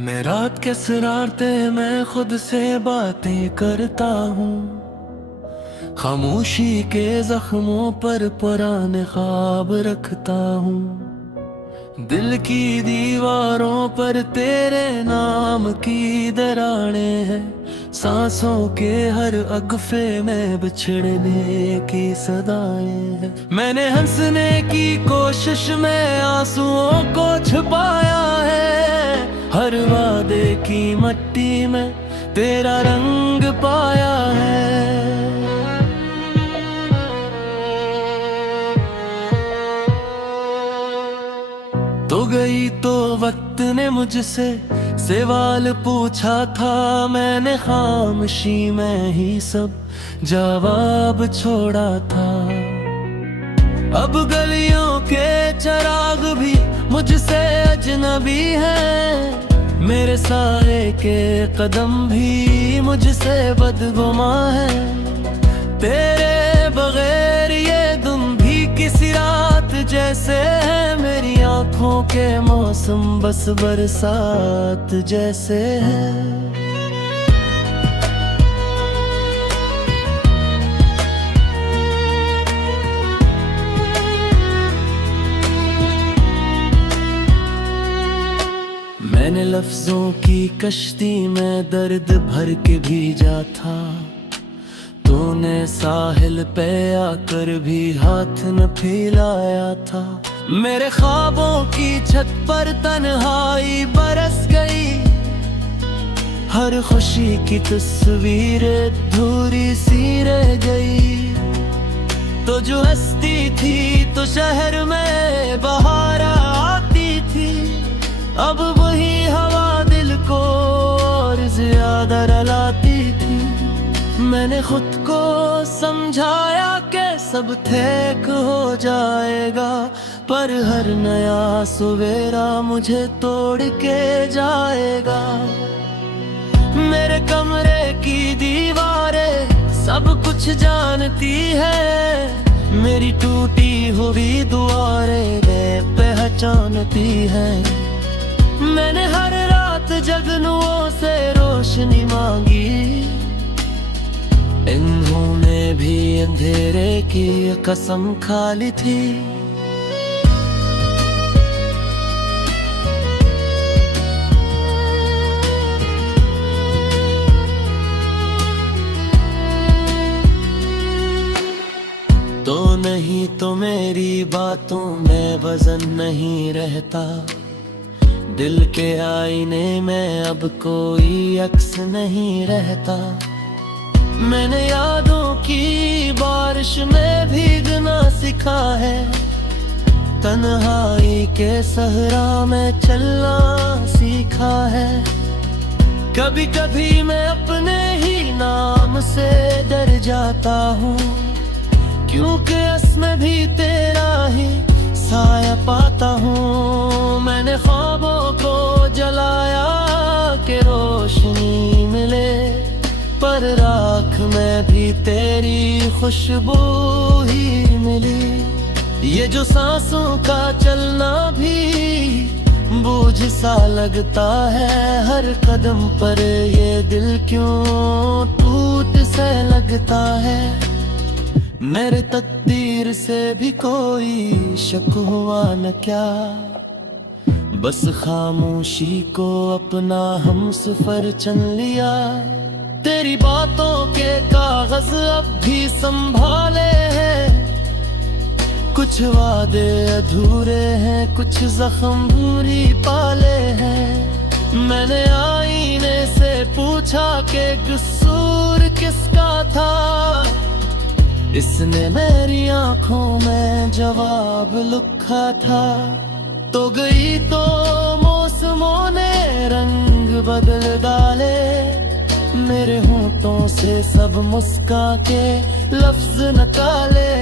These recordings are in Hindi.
मैं रात के सरारते मैं खुद से बातें करता हूँ। खामोशी के जख्मों पर पुराने ख्वाब रखता हूँ। दिल की दीवारों पर तेरे नाम की दरारें हैं। सांसों के हर अगफे में बिछड़ने की सदाएं हैं। मैंने हंसने की कोशिश में आंसुओं को छुपाया है। हर वादे की मट्टी में तेरा रंग पाया है। तो गई तो वक्त ने मुझसे सवाल पूछा था। मैंने खामोशी में ही सब जवाब छोड़ा था। अब गलियों के चिराग भी मुझसे अजनबी हैं। मेरे सारे के कदम भी मुझसे बदगुमा है। तेरे बगैर ये दिन भी किसी रात जैसे है। मेरी आंखों के मौसम बस बरसात जैसे है। मैंने लफ्जों की कश्ती में दर्द भर के भीजा था। तूने साहिल पे आकर भी हाथ न फैलाया था। मेरे ख्वाबों की छत पर तन्हाई बरस गई। हर खुशी की तस्वीर अधूरी सी रह गई। तो जो हंसती थी तो शहर में बहार आती थी। अब वही हवा दिल को और ज्यादा रुलाती थी। मैंने खुद को समझाया कि सब ठीक हो जाएगा। पर हर नया सवेरा मुझे तोड़ के जाएगा। मेरे कमरे की दीवारें सब कुछ जानती है। मेरी टूटी हुई दुआरें वे पहचानती हैं। मैंने हर रात जगनुओं से रोशनी मांगी। इन्होंने भी अंधेरे की कसम खा ली थी। तो नहीं तो मेरी बातों में वजन नहीं रहता। दिल के आईने में अब कोई अक्स नहीं रहता। मैंने यादों की बारिश में भीगना सीखा है। तन्हाई के सहरा में चलना सीखा है। कभी कभी मैं अपने ही नाम से डर जाता हूँ। क्योंकि इसमें भी तेरा ही साया पाता हूँ। मैंने ख्वाबों को जलाया कि रोशनी मिले। पर राख में भी तेरी खुशबू ही मिली। ये जो सांसों का चलना भी बोझ सा लगता है। हर कदम पर ये दिल क्यों टूट से लगता है। मेरे तकदीर से भी कोई शक हुआ न क्या। बस खामोशी को अपना हमसफर चुन लिया। तेरी बातों के कागज अब भी संभाले हैं। कुछ वादे अधूरे हैं, कुछ जख्म भूरी पाले हैं। मैंने आईने से पूछा कि कसूर किसका था। इसने मेरी आंखों में जवाब लिखा था। तो गई तो मौसमों ने रंग बदल डाले। मेरे होंठों से सब मुस्का के लफ्ज निकाले।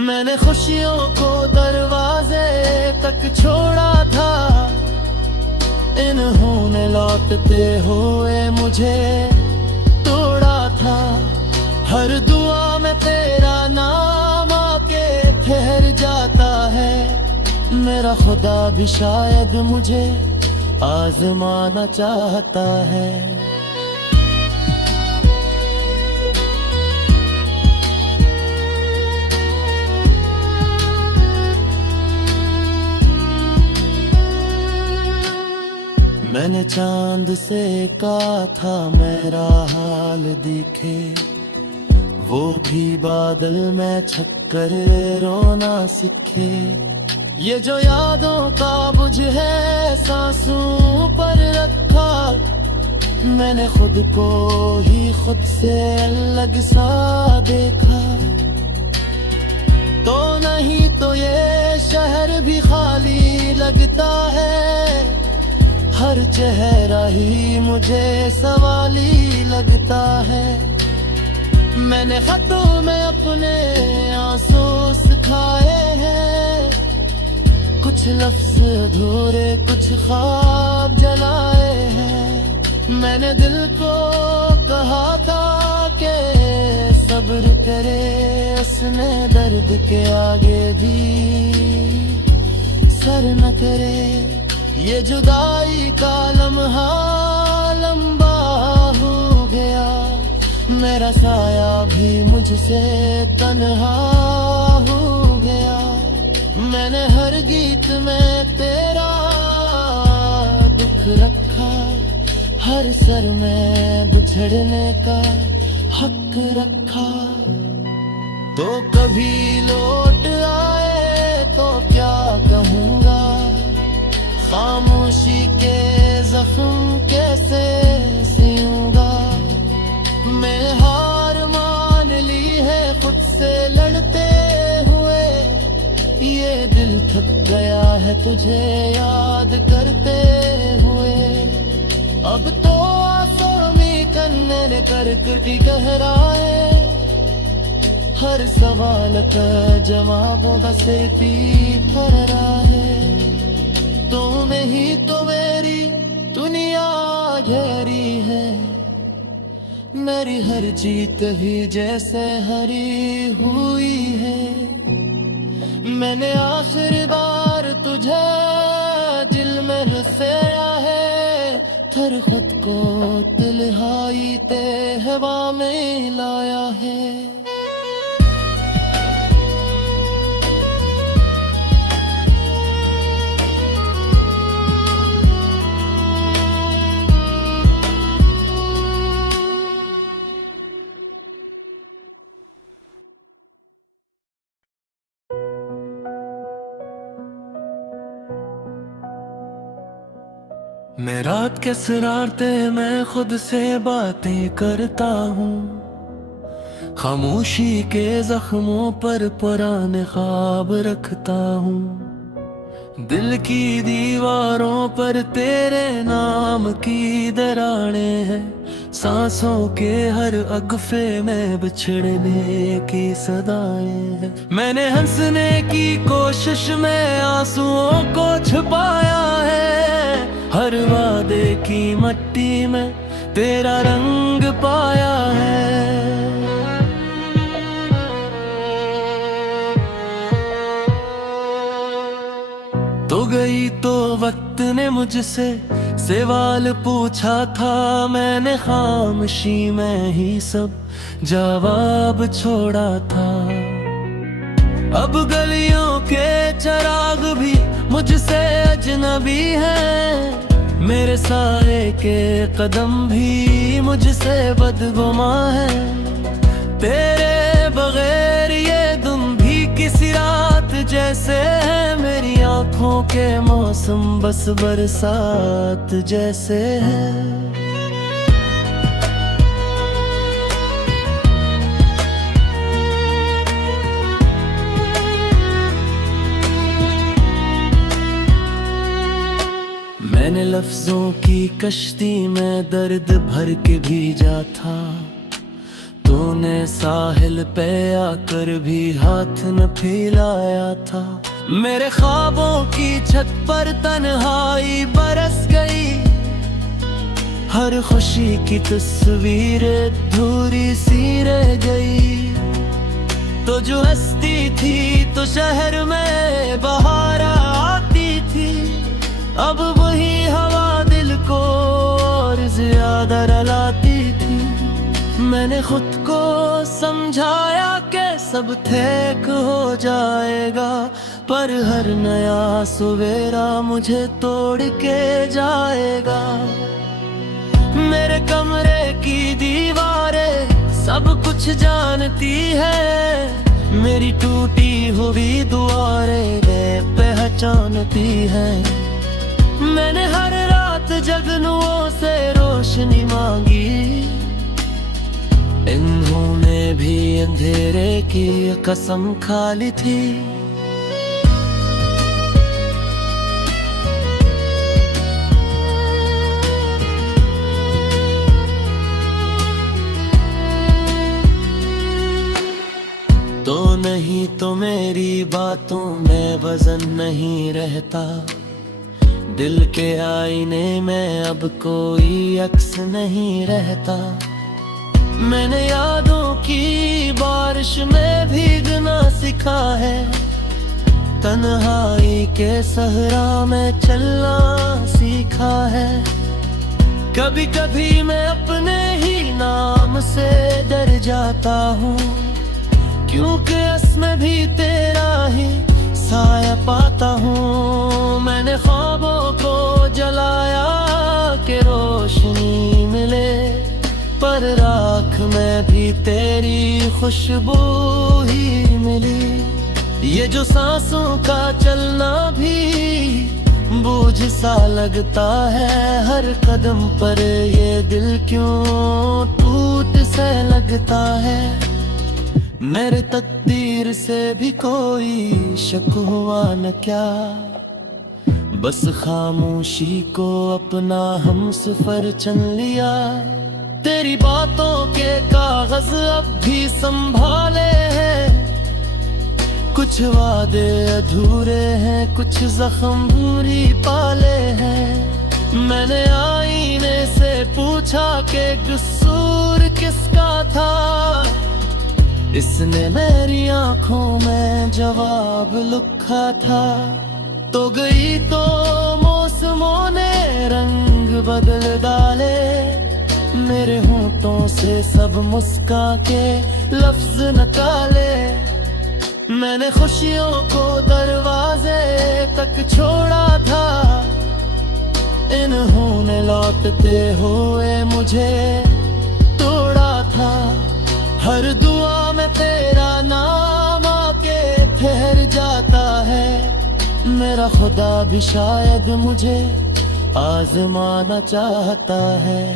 मैंने खुशियों को दरवाजे तक छोड़ा था। इन्होंने लौटते हुए मुझे तोड़ा था। हर दुआ में तेरा नाम आके ठहर जाता है। मेरा खुदा भी शायद मुझे आजमाना चाहता है। मैंने चांद से कहा था मेरा हाल दिखे, वो भी बादल में छक्कर रोना सीखे। ये जो यादों का बुझ है सांसों पर रखा, मैंने खुद को ही खुद से अलग सा देखा। तो नहीं तो ये शहर भी खाली लगता है, हर चेहरा ही मुझे सवाली लगता है। मैंने खतों में अपने आंसू सुखाए हैं, कुछ लफ्ज अधूरे कुछ ख्वाब जलाए हैं। मैंने दिल को कहा था कि सब्र करे, उसने दर्द के आगे भी सर न करे। ये जुदाई का लम्हा लंबा हो गया, मेरा साया भी मुझसे तन्हा हो गया। मैंने हर गीत में तेरा दुख रखा, हर सर में बिछड़ने का हक रखा। तो कभी लौट आए तो क्या कहूँगा, खामोशी के जख्म कैसे सियूंगा। मैं हार मान ली है खुद से लड़ते हुए, ये दिल थक गया है तुझे याद करते हुए। अब तो आसामी कन्ने करकटी गहराए, हर सवाल का जवाबों का सेती पर है। तुम ही तो मेरी दुनिया घेरी है, मेरी हर जीत ही जैसे हरी हुई है। मैंने आखिरी बार तुझे दिल में रसाया है, थर खुद को तन्हाई ते हवा में लाया है। मैं रात के सरारते मैं खुद से बातें करता हूँ, खामोशी के जख्मों पर पुराने ख्वाब रखता हूँ। दिल की दीवारों पर तेरे नाम की दरारें हैं, सांसों के हर अगफे में बिछड़ने की सदाएं हैं। मैंने हंसने की कोशिश में आंसुओं को छुपाया है, हर वादे की मट्टी में तेरा रंग पाया है। तो गई तो वक्त ने मुझसे सवाल पूछा था, मैंने खामोशी में ही सब जवाब छोड़ा था। अब गलियों के चिराग भी मुझसे अजनबी हैं, मेरे साए के कदम भी मुझसे बदगुमा है। तेरे बगैर ये दिन भी किसी रात जैसे है, मेरी आंखों के मौसम बस बरसात जैसे है। मैंने लफ्जों की कश्ती में दर्द भर के भीजा था, तूने साहिल पे आकर भी हाथ न फैलाया था। मेरे ख्वाबों की छत पर तन्हाई बरस गई, हर खुशी की तस्वीर अधूरी सी रह गई। तो जो हस्ती थी तो शहर में बहार आती थी, अब वही हवा मैंने खुद को समझाया कि सब ठीक हो जाएगा, पर हर नया सवेरा मुझे तोड़ के जाएगा। मेरे कमरे की दीवारें सब कुछ जानती है, मेरी टूटी हुई दुआरें वे पहचानती है। मैंने हर रात जगनुओं से रोशनी मांगी, इन्होंने भी अंधेरे की कसम खा ली थी। तो नहीं तो मेरी बातों में वजन नहीं रहता, दिल के आईने में अब कोई अक्स नहीं रहता। मैंने यादों की बारिश में भीगना सीखा है, तन्हाई के सहरा में चलना सीखा है। कभी कभी मैं अपने ही नाम से डर जाता हूँ, क्योंकि इसमें भी तेरा ही साया पाता हूँ। मैंने ख्वाबों को जलाया कि रोशनी मिले, पर राख में भी तेरी खुशबू ही मिली। ये जो सांसों का चलना भी बोझ सा लगता है, हर कदम पर ये दिल क्यों टूट से लगता है। मेरे तकदीर से भी कोई शक हुआ न क्या, बस खामोशी को अपना हम सफर चुन लिया। तेरी बातों के कागज अब भी संभाले हैं, कुछ वादे अधूरे हैं, कुछ जख्म भूरी पाले हैं। मैंने आईने से पूछा कि कसूर किसका था, इसने मेरी आंखों में जवाब लिखा था। तो गई तो मौसमों ने रंग बदल डाले, मेरे होंठों से सब मुस्का के लफ्ज निकाले। मैंने खुशियों को दरवाजे तक छोड़ा था, इन्होंने लौटते हुए मुझे तोड़ा था। हर दुआ में तेरा नाम आके ठहर जाता है, मेरा खुदा भी शायद मुझे आजमाना चाहता है।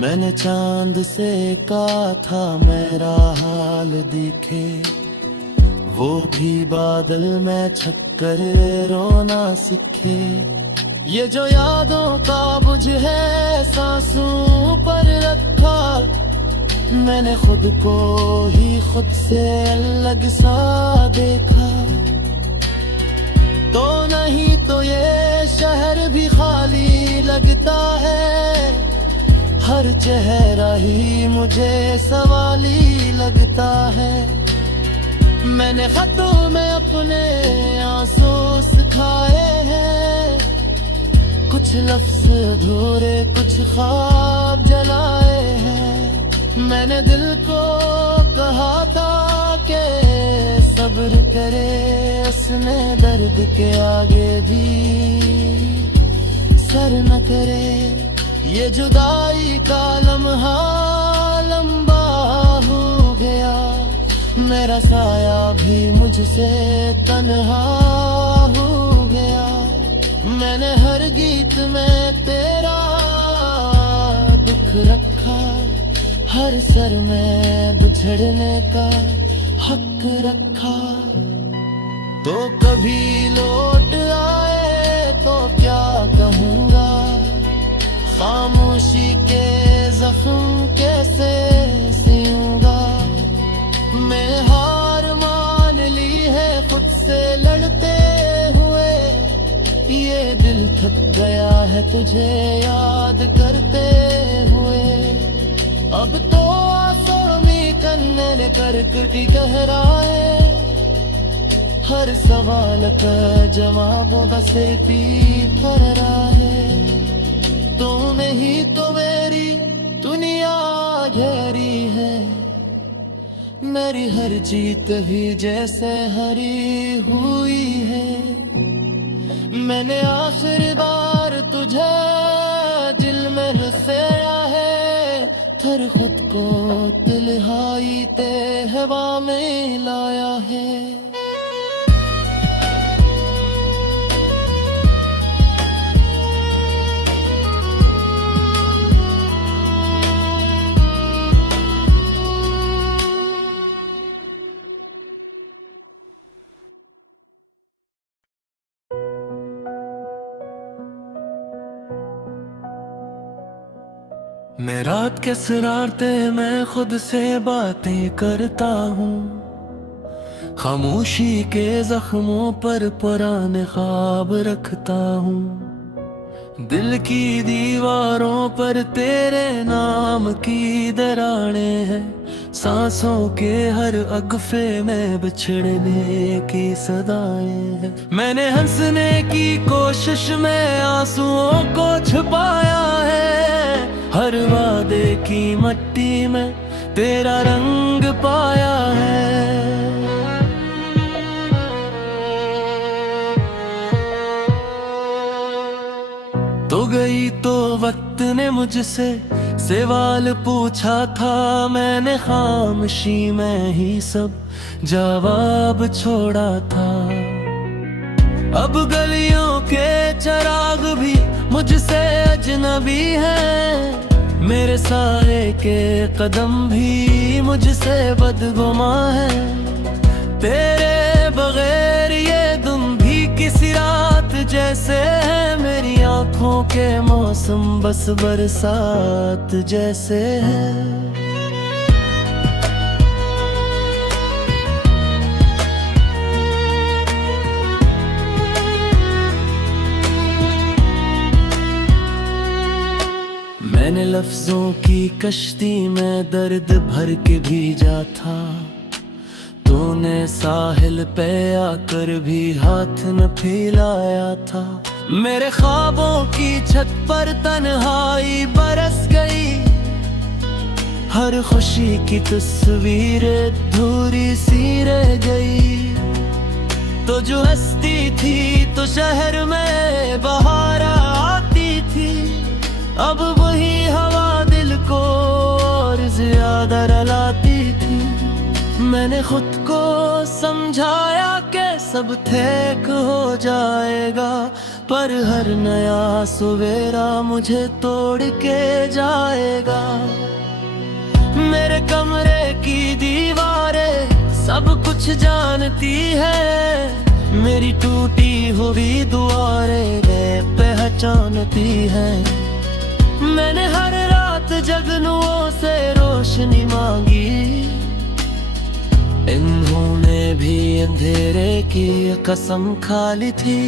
मैंने चांद से कहा था मेरा हाल दिखे, वो भी बादल में छपकर रोना सीखे। ये जो यादों का बुझ है सांसों पर रखा, मैंने खुद को ही खुद से अलग सा देखा। तो नहीं तो ये शहर भी खाली लगता है, हर चेहरा ही मुझे सवाली लगता है। मैंने खतों में अपने आंसू सुखाए हैं, कुछ लफ्ज अधूरे कुछ ख्वाब जलाए हैं। मैंने दिल को कहा था कि सब्र करे, उसने दर्द के आगे भी सर न करे। ये जुदाई का लम्हा लंबा हो गया, मेरा साया भी मुझसे तन्हा हो गया। मैंने हर गीत में तेरा दुख रखा, हर सर में बिछड़ने का हक रखा। तो कभी लौट आए तो क्या कहूँगा, खामोशी के जख्म कैसे सियूंगा। मैं हार मान ली है खुद से लड़ते हुए, ये दिल थक गया है तुझे याद करते हुए। अब तो आसमी करने मैंने करकटी गहराए, हर सवाल का जवाबों का से पीठ पर है। तुम ही तो मेरी दुनिया गहरी है, मेरी हर जीत भी जैसे हरी हुई है। मैंने आखिरी बार तुझे दिल में रसाया है, थर खुद को तन्हाई ते हवा में लाया है। मैं रात के सरारते मैं खुद से बातें करता हूँ, खामोशी के जख्मों पर पुराने ख्वाब रखता हूँ। दिल की दीवारों पर तेरे नाम की दरारें हैं, सांसों के हर अगफे में बिछड़ने की सदाएं हैं। मैंने हंसने की कोशिश में आंसुओं को छुपाया है, हर वादे की मट्टी में तेरा रंग पाया है। तो गई तो वक्त ने मुझसे सवाल पूछा था, मैंने खामोशी में ही सब जवाब छोड़ा था। अब गलियों के चिराग भी मुझसे अजनबी हैं, मेरे साए के कदम भी मुझसे बदगुमा है। तेरे बगैर ये तुम भी किसी रात जैसे है, मेरी आंखों के मौसम बस बरसात जैसे है। मैंने लफ्जों की कश्ती में दर्द भर के भीजा था, तूने साहिल पे आकर भी हाथ न फैलाया था। मेरे ख्वाबों की छत पर तन्हाई बरस गई, हर खुशी की तस्वीर अधूरी सी रह गई। तो जो हंसती थी तो शहर में बहार आती थी, अब वही हवा दिल को और ज्यादा रुलाती थी। मैंने खुद को समझाया कि सब ठीक हो जाएगा, पर हर नया सवेरा मुझे तोड़ के जाएगा। मेरे कमरे की दीवारें सब कुछ जानती है, मेरी टूटी हुई दुआएं वे पहचानती हैं। मैंने हर रात जगनुओं से रोशनी मांगी, इन्होंने भी अंधेरे की कसम खा ली थी।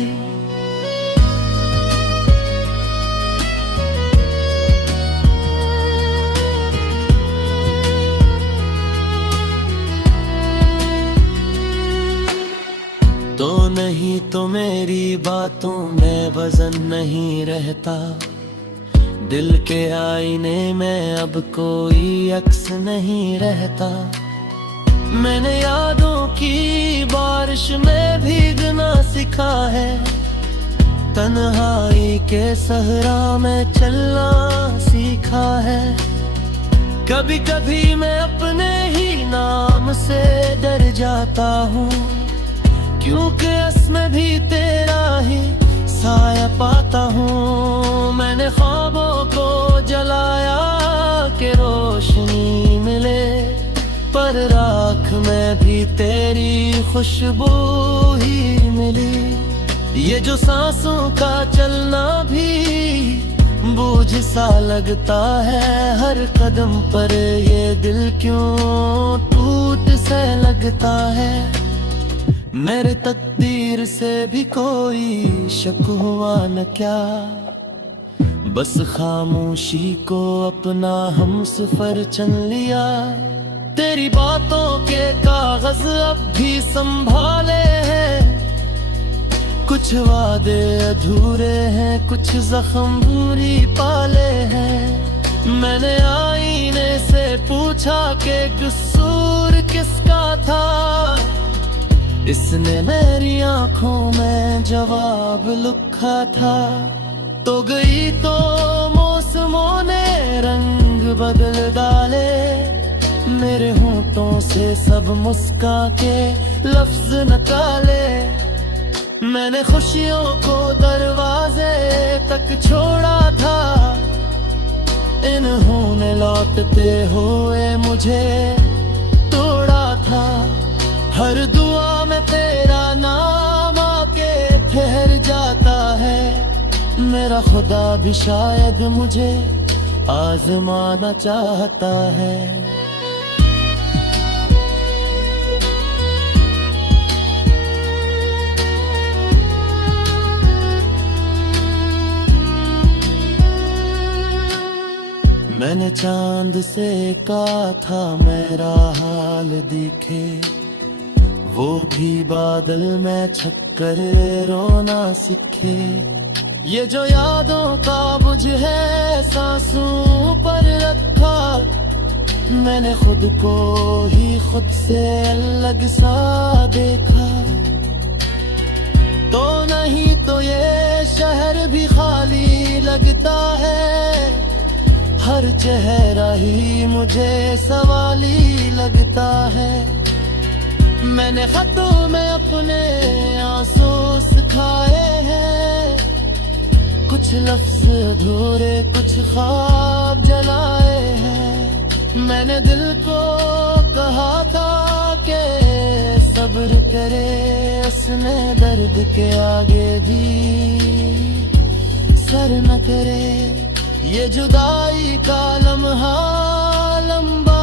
तो नहीं तो मेरी बातों में वजन नहीं रहता, दिल के आईने में अब कोई अक्स नहीं रहता। मैंने यादों की बारिश में भीगना सीखा है, तन्हाई के सहरा में चलना सीखा है। कभी कभी मैं अपने ही नाम से डर जाता हूँ, क्योंकि इसमें भी तेरा ही साया पाता हूँ। मैंने ख्वाबों को जलाया कि रोशनी मिले, पर राख में भी तेरी खुशबू ही मिली। ये जो सांसों का चलना भी बोझ सा लगता है, हर कदम पर ये दिल क्यों टूट से लगता है। मेरे तकदीर से भी कोई शक हुआ न क्या, बस खामोशी को अपना हम सफर चुन लिया। तेरी बातों के कागज अब भी संभाले हैं, कुछ वादे अधूरे हैं, कुछ जख्म भूरी पाले हैं। मैंने आईने से पूछा कि कसूर किसका था, इसने मेरी आंखों में जवाब लिखा था। तो गई तो मौसमों ने रंग बदल डाले, मेरे होंठों से सब मुस्का के लफ्ज निकाले। मैंने खुशियों को दरवाजे तक छोड़ा था, इन्होंने लौटते हुए मुझे तोड़ा था। हर दुआ में तेरा नाम आके ठहर जाता है, मेरा खुदा भी शायद मुझे आजमाना चाहता है। मैंने चांद से कहा था मेरा हाल दिखे, वो भी बादल में छक्कर रोना सीखे। ये जो यादों का बुझ है सांसों पर रखा, मैंने खुद को ही खुद से अलग सा देखा। तो नहीं तो ये शहर भी खाली लगता है, हर चेहरा ही मुझे सवाली लगता है। मैंने खतों में अपने आंसू सुखाए हैं, कुछ लफ्ज अधूरे कुछ ख्वाब जलाए हैं। मैंने दिल को कहा था कि सब्र करे, उसने दर्द के आगे भी सर न करे। ये जुदाई का लम्हा लंबा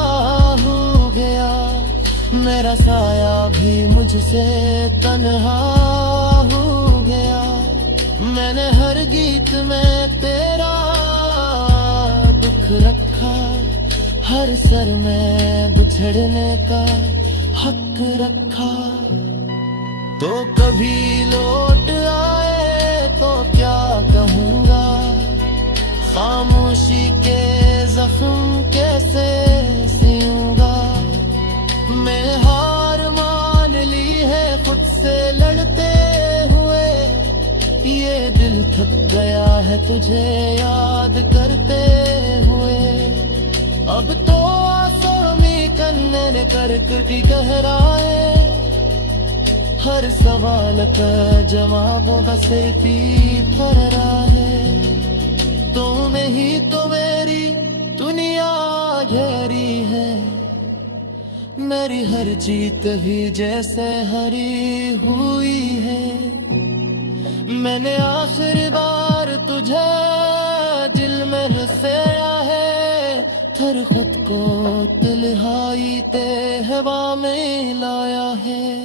हो गया, मेरा साया भी मुझसे तन्हा हो गया। मैंने हर गीत में तेरा दुख रखा, हर सर में बिछड़ने का हक रखा। तो कभी लौट आए तो क्या कहूँगा, खामोशी के जख्म कैसे सियूंगा। मैं हार मान ली है खुद से लड़ते हुए, ये दिल थक गया है तुझे याद करते हुए। अब तो आसमी कन्ने करकटी गहराए, हर सवाल का जवाब बस पी पर है। तुम ही तो मेरी दुनिया गहरी है, मेरी हर जीत भी जैसे हरी हुई है। मैंने आखिरी बार तुझे दिल में हंसाया है, थर खुद को तिल्हाई ते हवा में लाया है।